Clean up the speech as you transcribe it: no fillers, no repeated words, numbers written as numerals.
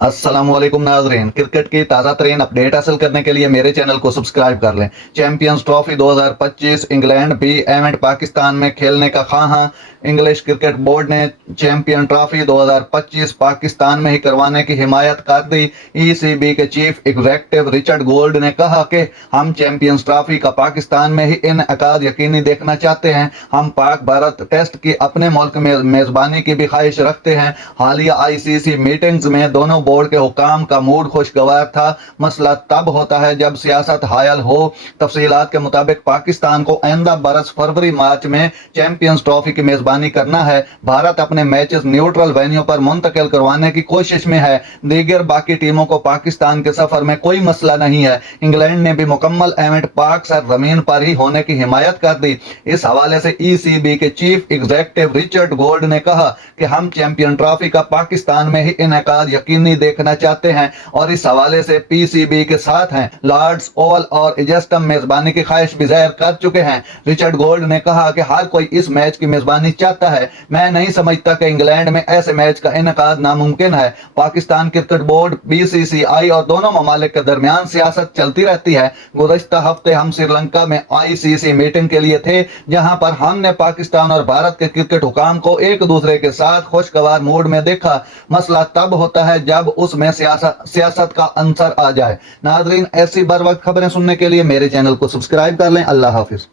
अस्सलाम वालेकुम नाज़रीन, क्रिकेट की ताज़ा तरीन अपडेट हासिल करने के लिए मेरे चैनल को सब्सक्राइब कर लें। चैंपियंस ट्रॉफी 2025 इंग्लैंड बी एवेंट पाकिस्तान में खेलने का ख्वाहां। इंग्लिश क्रिकेट बोर्ड ने चैंपियन ट्रॉफी 2025 पाकिस्तान में ही करवाने की हिमायत कर दी। ईसीबी के चीफ एग्जीक्यूटिव रिचर्ड गोल्ड ने कहा कि हम चैंपियंस ट्रॉफी का पाकिस्तान में ही इनेकाद यकीनी देखना चाहते हैं। हम पाक भारत टेस्ट की अपने मुल्क में मेज़बानी की भी ख्वाहिश रखते हैं। हालिया आईसीसी मीटिंग्स में दोनों बोर्ड के हुकाम का मूड खुशगवार था। मसला तब होता है जब सियासत हायल हो। तफसीलात के मुताबिक पाकिस्तान को आइंदा बरस फरवरी मार्च में चैंपियंस ट्रॉफी की मेजबानी करना है। भारत अपने मैचेस न्यूट्रल वेन्यू पर मुंतकिल करवाने की कोशिश में है। दीगर बाकी टीमों को पाकिस्तान के सफर में कोई मसला नहीं है। इंग्लैंड ने भी मुकम्मल इवेंट पाक सरजमीन पर ही होने की हिमायत कर दी। इस हवाले से ईसीबी के चीफ एग्जीक्यूटिव रिचर्ड गोल्ड ने कहा कि हम चैंपियन ट्रॉफी का पाकिस्तान में ही इनेकाद यकीनी देखना चाहते हैं और इस हवाले से पीसीबी के साथ हैं। लॉर्ड्स, ओवल और इजस्टम मेजबानी की ख्वाहिश भी जाहिर कर चुके हैं। रिचर्ड गोल्ड ने कहा कि हर कोई इस मैच की मेजबानी चाहता है। मैं नहीं समझता कि इंग्लैंड में ऐसे मैच का इनेकाद नामुमकिन है। पाकिस्तान क्रिकेट बोर्ड, बीसीसीआई और दोनों ममालिक के दरमियान सियासत चलती रहती है। गुज़श्ता हफ्ते हम श्रीलंका में आईसीसी मीटिंग के लिए थे, जहां पर हमने पाकिस्तान और भारत के क्रिकेट हुकाम को एक दूसरे के साथ खुशगवार मूड में देखा। मसला तब होता है जब उसमें सियासत का अंसर आ जाए। नाजरीन, ऐसी बर वक्त खबरें सुनने के लिए मेरे चैनल को सब्सक्राइब कर लें। अल्लाह हाफिज।